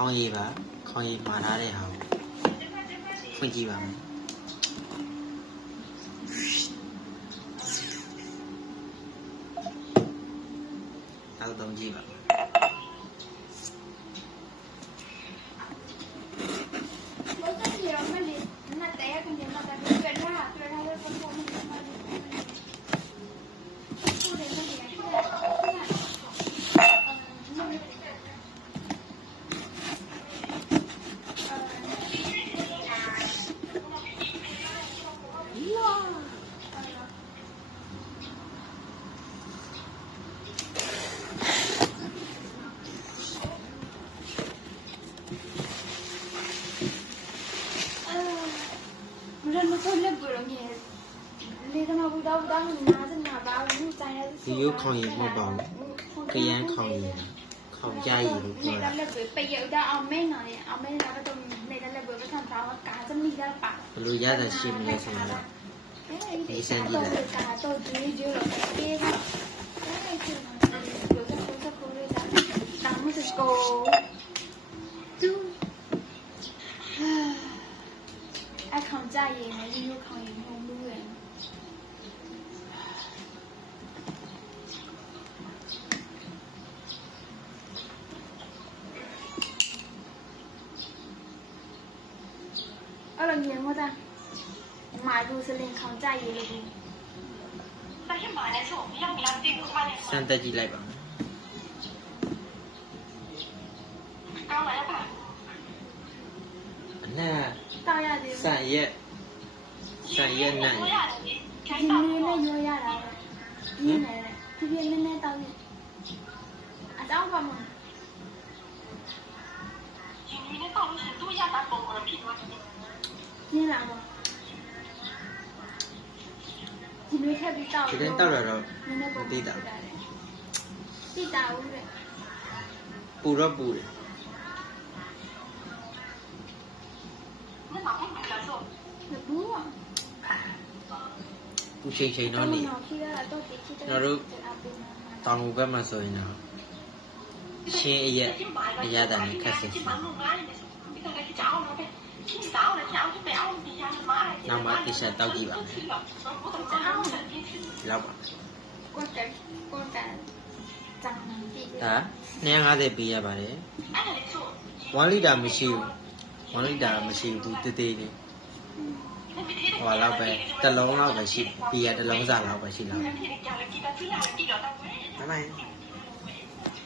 ခေါင်းရည်ပါခေါင်းရည်မှာထားတဲ့ဟာကိုဖွင့်ကြည့်ပါမယ်တောက်သုံးကြည့်ပါဒီရုပ်ခေါင်းရည်မဟုတ်ပါဘူးခရမ်းခေါင်းရည်ခေါင်းကြရည်လို့ပြောတာဘလို့ရတာရှိမလဲဆိုတော့ဒီစမ်းကြည့်လိုက်ခေါင်းကြရည်နဲ့ဒီရုပ်ခေါင်းရည်မဟုတ်ဘူးလေအဲ့လိုမြင်မို့သားမာလူစလင်ခေါင်းကြရည်လို့ဒီစမ်းတက်ကြည့်လိုက်ပါအနက်တောက်ရသေးဘူးဆန်ရက်နဲ့ဒီနေ့နဲ့ရောရတာပဲဒီနေ့ဖြည်းဖြည်းနဲ့တောက်ရအတောက်ပါမ你两个，你没看比到？今天到了咯，地道，地道的，补了补的。那哪会补了说？那补啊。补谁那里？那都当路边嘛所以呢，先一夜的你开始。နောက်မှတစ်ချက်တောက်ကြည့်ပါမယ်လောက်ပါဒါ250ပေးရပါတယ်1လီတာမရှိဘူး1လီတာမရှိဘူးတေးသေးလေးဟောလောက်ပဲတစ်လုံးလောက်ပဲရှိပေးရတစ်လုံးစာလောက်ပဲရှိလောက်ဘိုင်